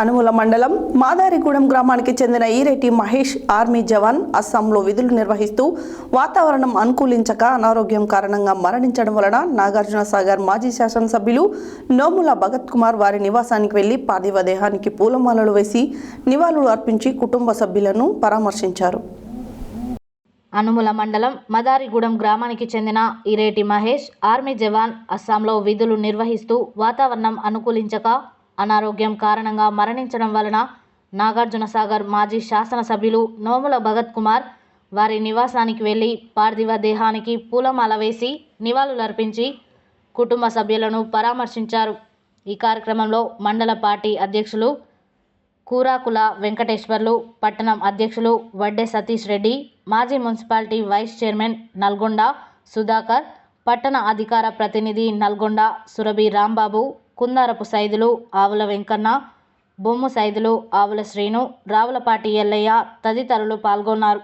అనుముల మండలం మాదారిగూడెం గ్రామానికి చెందిన ఈరెడ్డి మహేష్ ఆర్మీ జవాన్ అస్సాంలో విధులు నిర్వహిస్తూ వాతావరణం అనుకూలించక అనారోగ్యం కారణంగా మరణించడం వలన నాగార్జునసాగర్ మాజీ శాసనసభ్యులు నోముల భగత్ కుమార్ వారి నివాసానికి వెళ్లి పార్థివ దేహానికి పూలమాలలు వేసి నివాళులు అర్పించి కుటుంబ సభ్యులను పరామర్శించారు. అనుముల మండలం మదారిగూడెం గ్రామానికి చెందిన ఈరెడ్డి మహేష్ ఆర్మీ జవాన్ అస్సాంలో విధులు నిర్వహిస్తూ వాతావరణం అనుకూలించక అనారోగ్యం కారణంగా మరణించడం వలన నాగార్జునసాగర్ మాజీ శాసనసభ్యులు నోముల భగత్ కుమార్ వారి నివాసానికి వెళ్లి పార్థివ దేహానికి పూలమాల వేసి నివాళులర్పించి కుటుంబ సభ్యులను పరామర్శించారు. ఈ కార్యక్రమంలో మండల పార్టీ అధ్యక్షులు కూరాకుల వెంకటేశ్వర్లు, పట్టణం అధ్యక్షులు వడ్డే సతీష్ రెడ్డి, మాజీ municipality vice chairman Nalgonda Sudhakar, పట్టణ అధికార ప్రతినిధి నల్గొండ సురభి రాంబాబు, కుందారపు సైదులు ఆవుల వెంకన్న, బొమ్ము సైదులు ఆవుల శ్రీను, రావులపాటి ఎల్లయ్య తదితరులు పాల్గొన్నారు.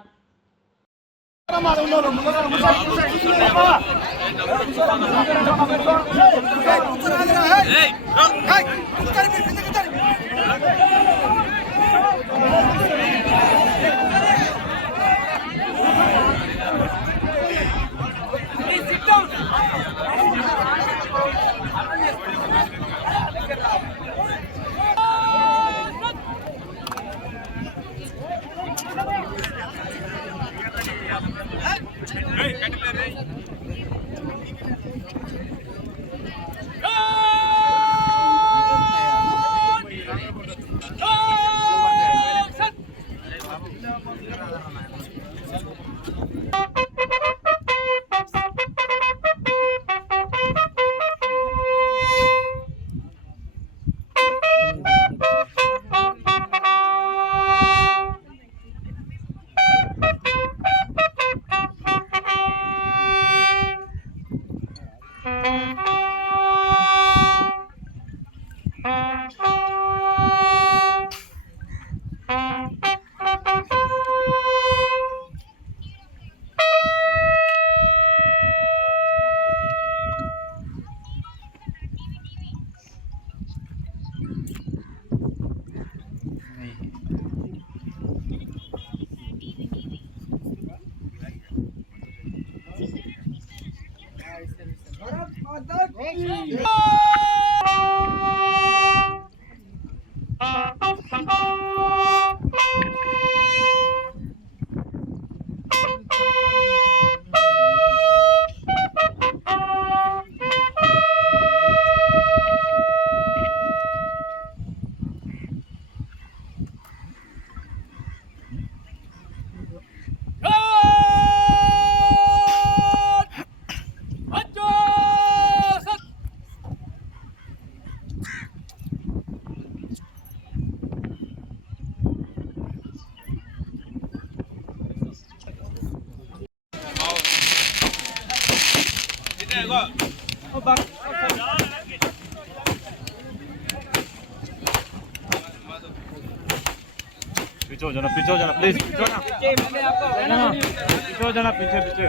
पीछे जाना प्लीज, पीछे जाना पीछे